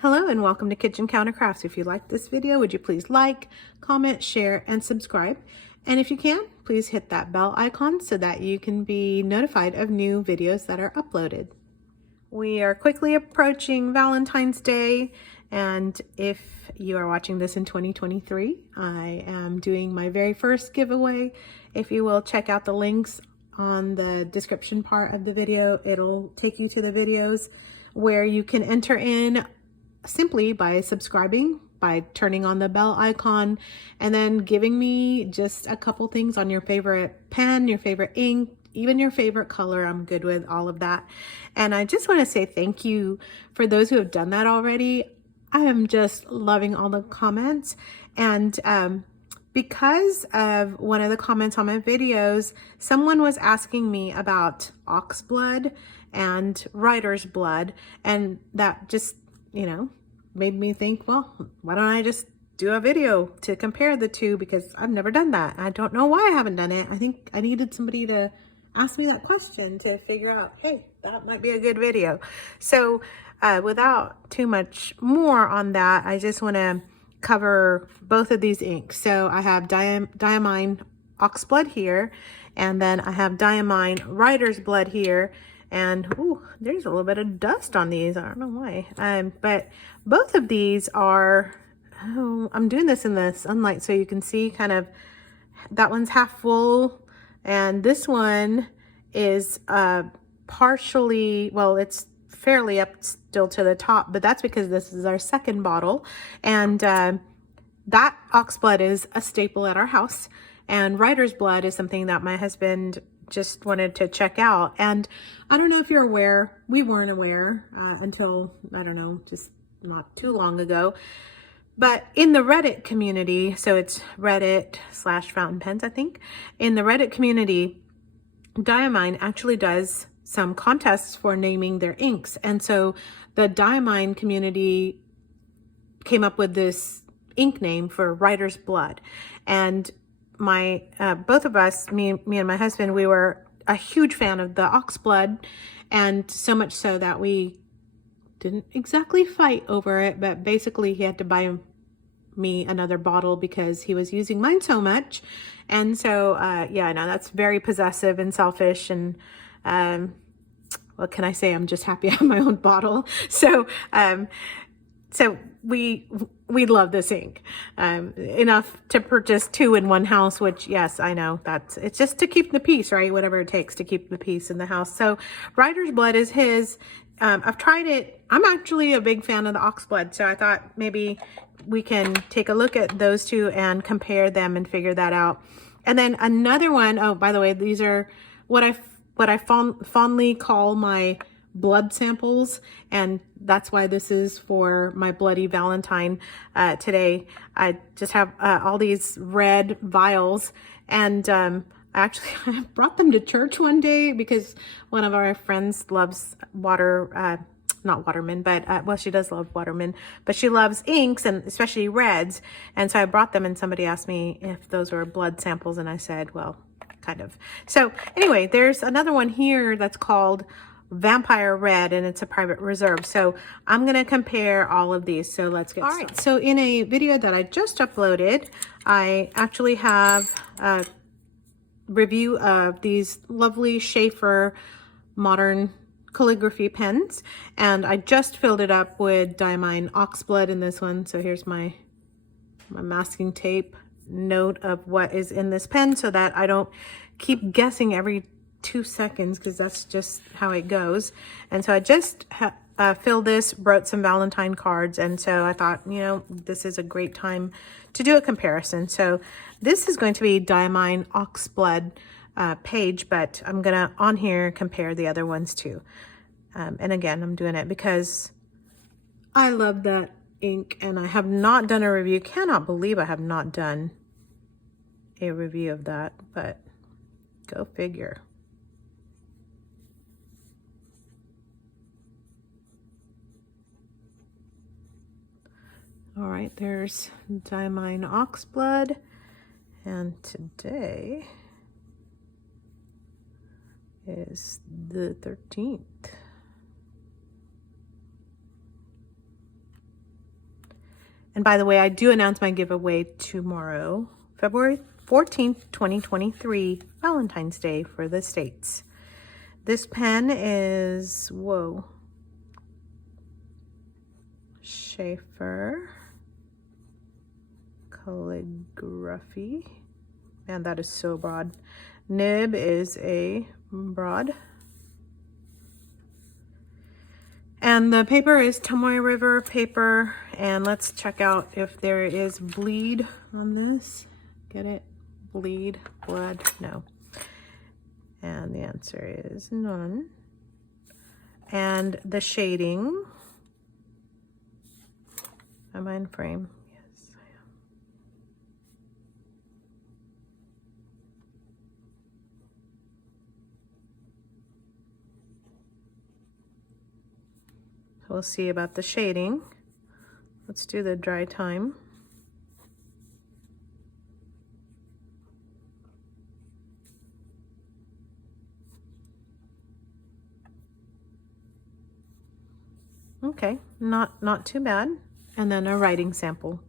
Hello and welcome to Kitchen Counter Crafts. If you like this video, would you please like, comment, share, and subscribe? And if you can, please hit that bell icon so that you can be notified of new videos that are uploaded. We are quickly approaching Valentine's Day, and if you are watching this in 2023, I am doing my very first giveaway. If you will check out the links on the description part of the video, it'll take you to the videos where you can enter in simply by subscribing, by turning on the bell icon, and then giving me just a couple things on your favorite pen, your favorite ink, even your favorite color. I'm good with all of that. And I just want to say thank you for those who have done that already. I am just loving all the comments. And because of one of the comments on my videos, someone was asking me about oxblood and writer's blood, and that just, made me think, well, why don't I just do a video to compare the two, because I've never done that. I don't know why I haven't done it. I think I needed somebody to ask me that question to figure out, hey, that might be a good video. So without too much more on that, I just want to cover both of these inks. So I have Diamine Oxblood here, and then I have Diamine Writer's Blood here. And ooh, there's a little bit of dust on these. I don't know why. But both of these are, I'm doing this in the sunlight so you can see kind of, that one's half full, and this one is partially, well, it's fairly up still to the top, but that's because this is our second bottle. And that oxblood is a staple at our house, and writer's blood is something that my husband just wanted to check out. And I don't know if you're aware, we weren't aware until, I don't know, just not too long ago, but in the Reddit community, so it's Reddit/Fountain Pens, I think. In the Reddit community, Diamine actually does some contests for naming their inks. And so the Diamine community came up with this ink name for writer's blood. And my both of us, me and my husband, we were a huge fan of the oxblood, and so much so that we didn't exactly fight over it, but basically he had to buy me another bottle because he was using mine so much. And so yeah, I know that's very possessive and selfish, and what can I say, I'm just happy I have my own bottle. So we love this ink enough to purchase two in one house, which, yes, I know, it's just to keep the peace, right? Whatever it takes to keep the peace in the house. So writer's blood is his. I've tried it. I'm actually a big fan of the oxblood, so I thought maybe we can take a look at those two and compare them and figure that out. And then another one, oh, by the way, these are what I fondly call my blood samples, and that's why this is for my bloody Valentine today. I just have all these red vials, and actually I brought them to church one day because one of our friends loves water, not Waterman, but well, she does love Waterman, but she loves inks, and especially reds. And so I brought them, and somebody asked me if those were blood samples, and I said, well, kind of. So anyway, there's another one here that's called Vampire Red, and it's a private reserve. So I'm going to compare all of these. So let's get started. Right, so in a video that I just uploaded, I actually have a review of these lovely Schaefer modern calligraphy pens, and I just filled it up with Diamine Oxblood in this one. So here's my masking tape note of what is in this pen so that I don't keep guessing every 2 seconds, because that's just how it goes. And so I just filled this, wrote some Valentine cards, and so I thought, this is a great time to do a comparison. So this is going to be Diamine Oxblood page, but I'm gonna on here compare the other ones too. And again, I'm doing it because I love that ink, and I have not done a review. Cannot believe I have not done a review of that, but go figure. All right, there's Diamine Oxblood, and today is the 13th. And by the way, I do announce my giveaway tomorrow, February 14th, 2023, Valentine's Day for the States. This pen is, whoa, Schaefer Calligraphy. Man, that is so broad. Nib is a broad. And the paper is Tomoe River paper. And let's check out if there is bleed on this. Get it? Bleed, blood, no. And the answer is none. And the shading. Am I in frame? Yes, I am. We'll see about the shading. Let's do the dry time. Okay, not too bad. And then a writing sample.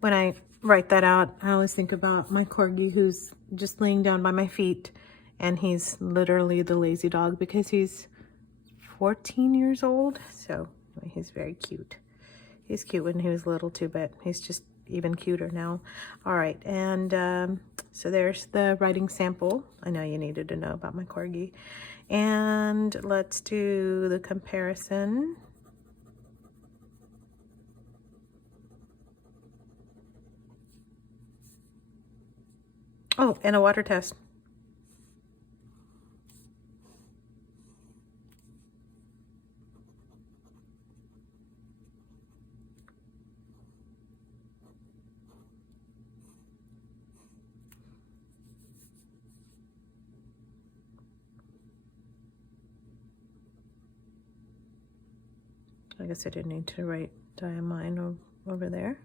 When I write that out, I always think about my corgi who's just laying down by my feet, and he's literally the lazy dog because he's 14 years old. So he's very cute. He's cute when he was little too, but he's just even cuter now. All right, and so there's the writing sample. I know you needed to know about my corgi. And let's do the comparison. Oh, and a water test. I guess I didn't need to write Diamine over there.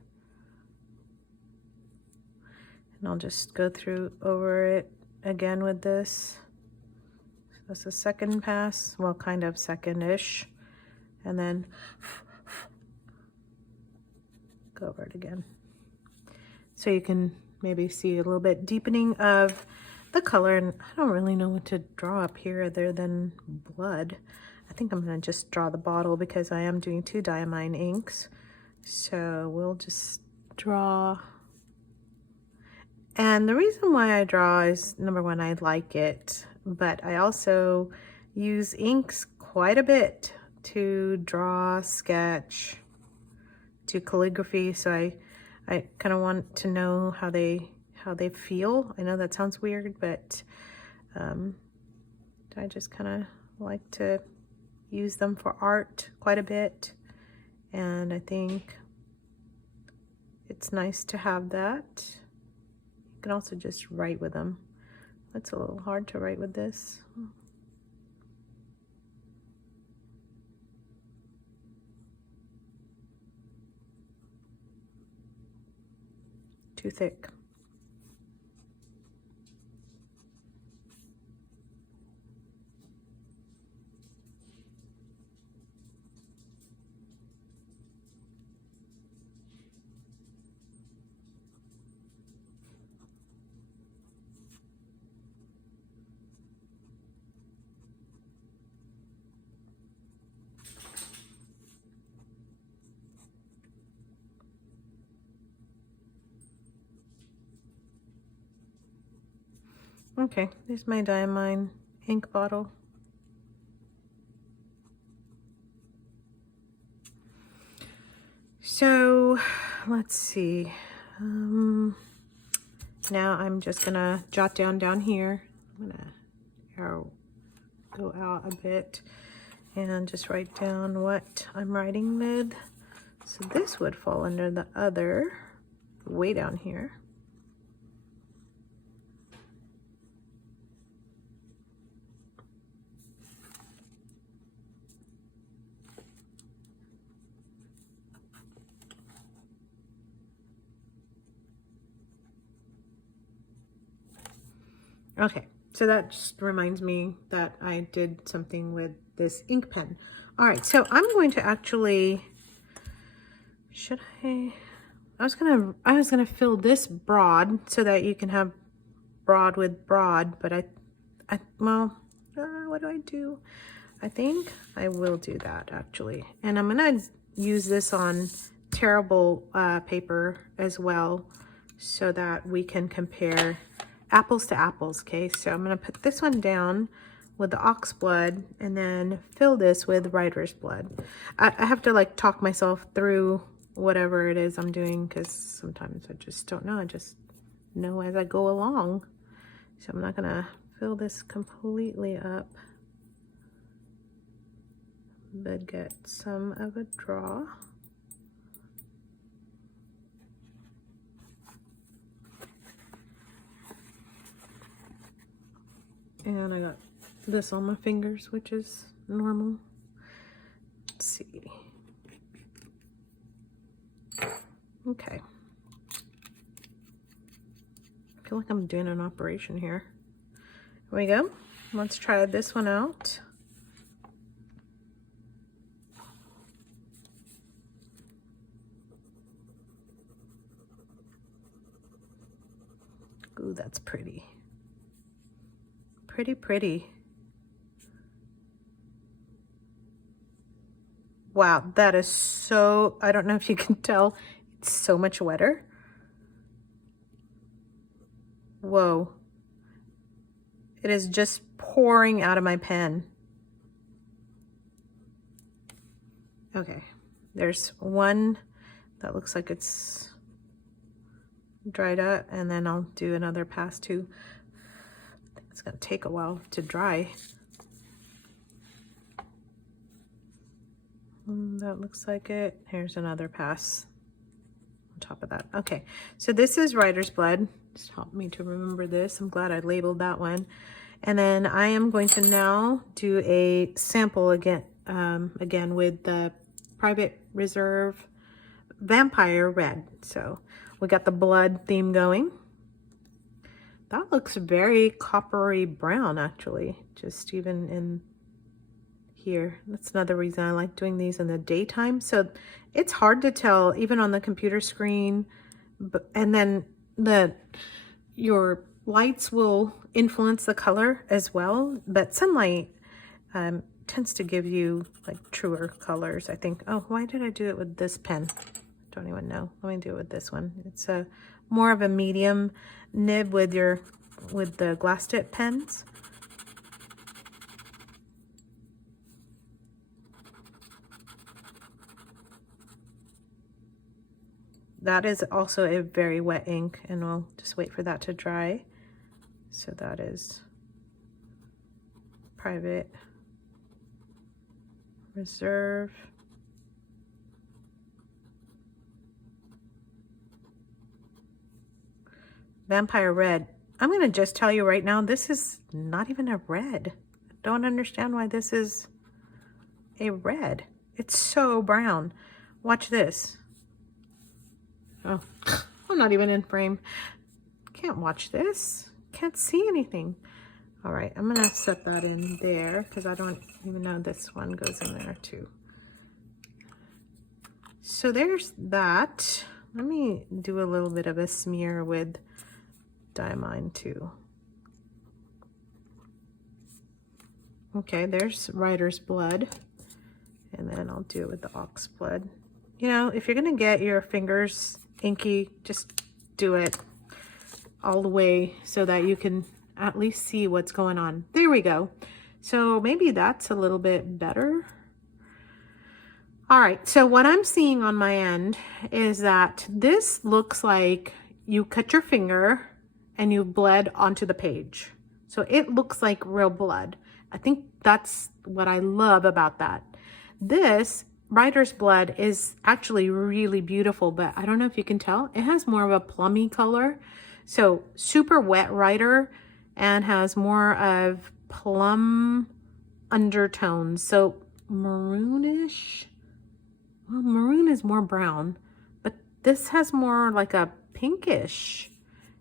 And I'll just go through over it again with this. So that's a second pass, well, kind of second-ish. And then go over it again. So you can maybe see a little bit deepening of the color. And I don't really know what to draw up here other than blood. I think I'm gonna just draw the bottle because I am doing 2 Diamine inks. So we'll just draw. And the reason why I draw is, number one, I like it, but I also use inks quite a bit to draw, sketch, to calligraphy. So I kind of want to know how they feel. I know that sounds weird, but I just kind of like to use them for art quite a bit. And I think it's nice to have that. You can also just write with them. That's a little hard to write with this. Too thick. Okay, there's my Diamine ink bottle. So let's see. Now I'm just gonna jot down here. I'm gonna arrow go out a bit, and just write down what I'm writing with. So this would fall under the other, way down here. Okay, so that just reminds me that I did something with this ink pen. All right, so I'm going to actually, should I was gonna fill this broad so that you can have broad with broad, but well, what do? I think I will do that actually. And I'm gonna use this on tearable paper as well so that we can compare apples to apples. Okay, so I'm gonna put this one down with the Oxblood and then fill this with writer's blood. I have to like talk myself through whatever it is I'm doing because sometimes I just don't know. I just know as I go along. So I'm not gonna fill this completely up, but get some of a draw. And I got this on my fingers, which is normal. Let's see. Okay. I feel like I'm doing an operation here. Here we go. Let's try this one out. Ooh, that's pretty. Pretty. Wow, that is so, I don't know if you can tell, it's so much wetter. Whoa. It is just pouring out of my pen. Okay, there's one that looks like it's dried up, and then I'll do another pass too. It's gonna take a while to dry. That looks like it. Here's another pass on top of that. Okay, so this is writer's blood. Just help me to remember this. I'm glad I labeled that one. And then I am going to now do a sample again, again with the Private Reserve Vampire Red. So we got the blood theme going. That looks very coppery brown, actually, just even in here. That's another reason I like doing these in the daytime. So it's hard to tell even on the computer screen, and then your lights will influence the color as well, but sunlight tends to give you like truer colors, I think. Oh, why did I do it with this pen? Don't even know. Let me do it with this one. It's a more of a medium nib with the glass tip pens. That is also a very wet ink, and we'll just wait for that to dry. So that is Private Reserve. Vampire Red. I'm going to just tell you right now, this is not even a red. I don't understand why this is a red. It's so brown. Watch this. Oh, I'm not even in frame. Can't watch this. Can't see anything. All right, I'm gonna set that in there because I don't even know this one goes in there too. So there's that. Let me do a little bit of a smear with Diamine too. Okay, there's writer's blood. And then I'll do it with the Oxblood. You know, if you're gonna get your fingers inky, just do it all the way so that you can at least see what's going on. There we go. So maybe that's a little bit better. All right, so what I'm seeing on my end is that this looks like you cut your finger and you bled onto the page. So it looks like real blood. I think that's what I love about that. This Writer's Blood is actually really beautiful, but I don't know if you can tell, it has more of a plummy color. So super wet writer and has more of plum undertones. So maroonish. Well, maroon is more brown, but this has more like a pinkish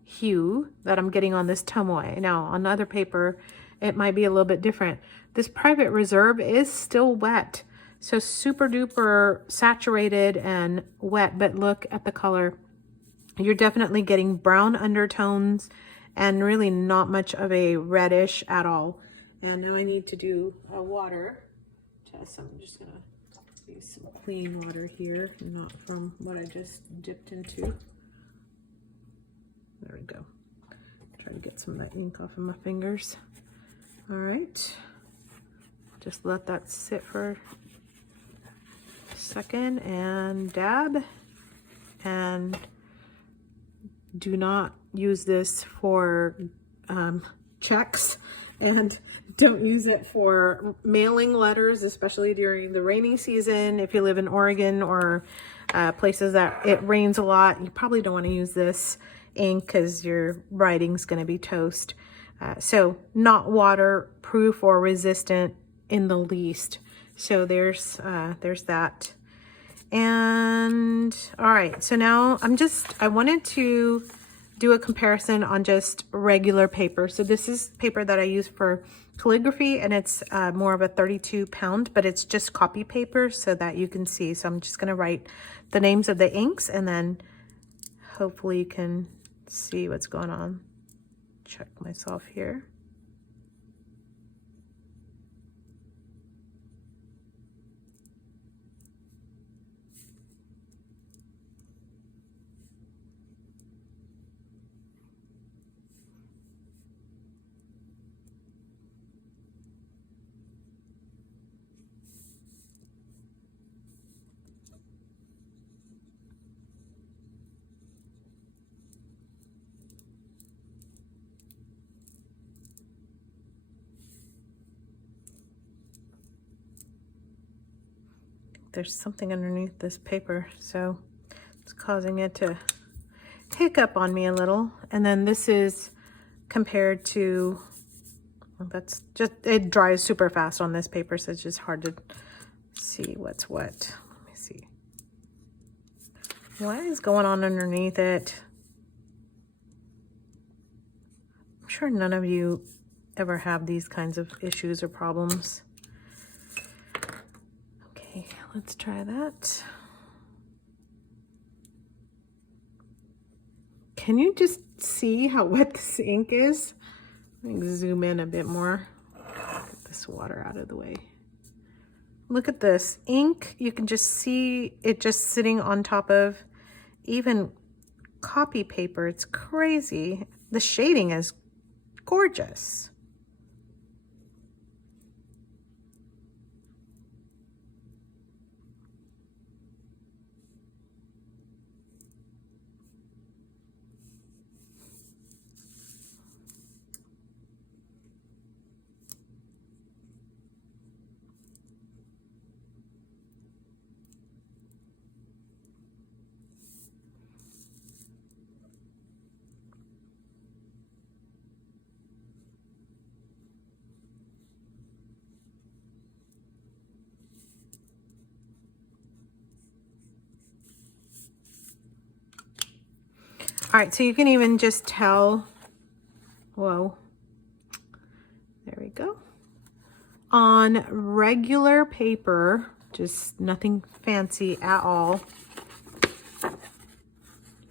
hue that I'm getting on this Tomoe. Now on other paper, it might be a little bit different. This Private Reserve is still wet. So super duper saturated and wet, but look at the color. You're definitely getting brown undertones and really not much of a reddish at all. And now I need to do a water test. So I'm just gonna use some clean water here, not from what I just dipped into. There we go. Try to get some of that ink off of my fingers. All right, just let that sit for a second and dab. And do not use this for checks, and don't use it for mailing letters, especially during the rainy season. If you live in Oregon or places that it rains a lot, you probably don't want to use this ink because your writing's going to be toast. So not waterproof or resistant in the least. So there's that. And all right, so now I wanted to do a comparison on just regular paper. So this is paper that I use for calligraphy, and it's more of a 32 pound, but it's just copy paper so that you can see. So I'm just gonna write the names of the inks, and then hopefully you can see what's going on. Check myself here. There's something underneath this paper, so it's causing it to hiccup on me a little. And then this is compared to, well, that's just, it dries super fast on this paper, so it's just hard to see what's what. Let me see. What is going on underneath it? I'm sure none of you ever have these kinds of issues or problems. Okay, let's try that. Can you just see how wet this ink is? Let me zoom in a bit more. Get this water out of the way. Look at this ink. You can just see it just sitting on top of even copy paper. It's crazy. The shading is gorgeous. All right, so you can even just tell, whoa, there we go. On regular paper, just nothing fancy at all.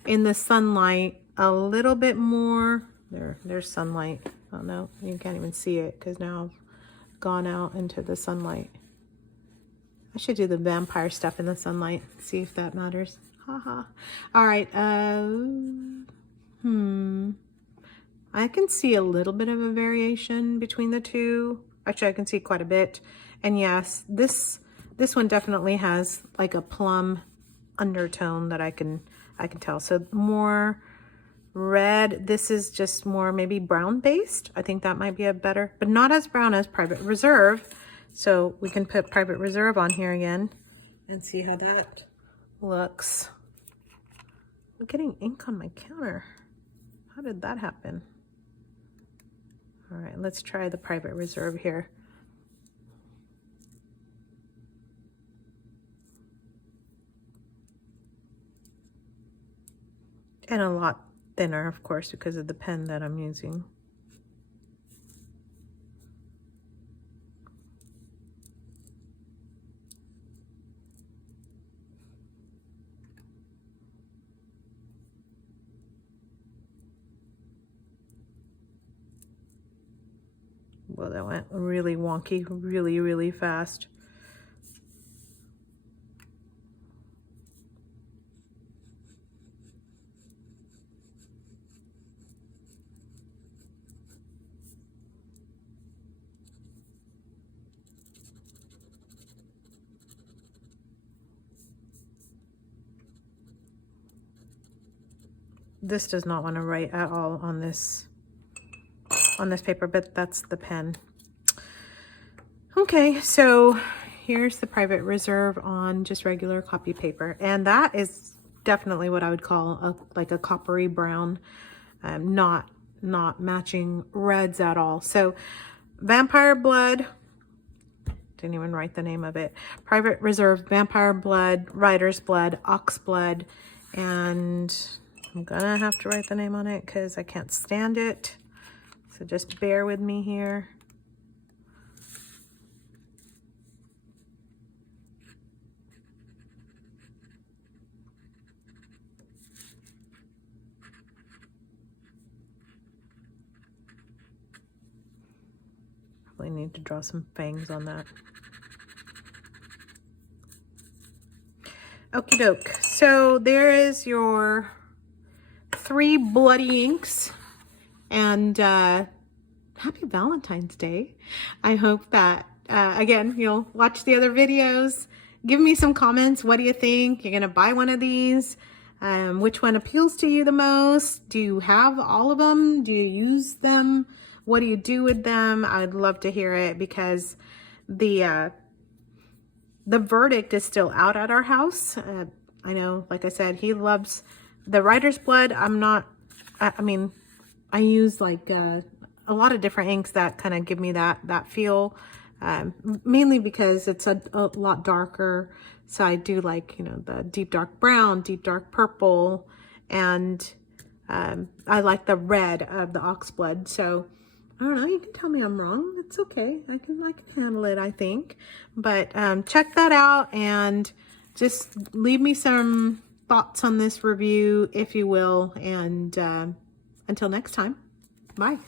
In the sunlight, a little bit more, there's sunlight. Oh no, you can't even see it because now I've gone out into the sunlight. I should do the vampire stuff in the sunlight, see if that matters. Haha. All right, I can see a little bit of a variation between the two. Actually, I can see quite a bit. And yes, this one definitely has like a plum undertone that I can tell. So more red. This is just more maybe brown based. I think that might be a better, but not as brown as Private Reserve. So we can put Private Reserve on here again and see how that looks. I'm getting ink on my counter. How did that happen? All right, let's try the Private Reserve here. And a lot thinner, of course, because of the pen that I'm using. Well, that went really wonky, really, really fast. This does not want to write at all on this paper, but that's the pen. Okay, so here's the Private Reserve on just regular copy paper, and that is definitely what I would call like a coppery brown, not matching reds at all. So Vampire Blood, didn't even write the name of it. Private Reserve, Vampire Blood, Writer's Blood, Oxblood, and I'm gonna have to write the name on it because I can't stand it. So just bear with me here. Probably need to draw some fangs on that. Okie doke. So there is your 3 bloody inks, and happy Valentine's Day. I hope that again you'll watch the other videos, give me some comments. What do you think? You're gonna buy one of these? Which one appeals to you the most? Do you have all of them? Do you use them? What do you do with them? I'd love to hear it, because the verdict is still out at our house. I know, like I said, he loves the Writer's Blood. I mean, I use like a lot of different inks that kind of give me that feel, mainly because it's a lot darker. So I do like, you know, the deep dark brown, deep dark purple, and I like the red of the Oxblood. So I don't know, you can tell me I'm wrong. It's okay. I can handle it, I think. But check that out, and just leave me some thoughts on this review, if you will. And until next time, bye.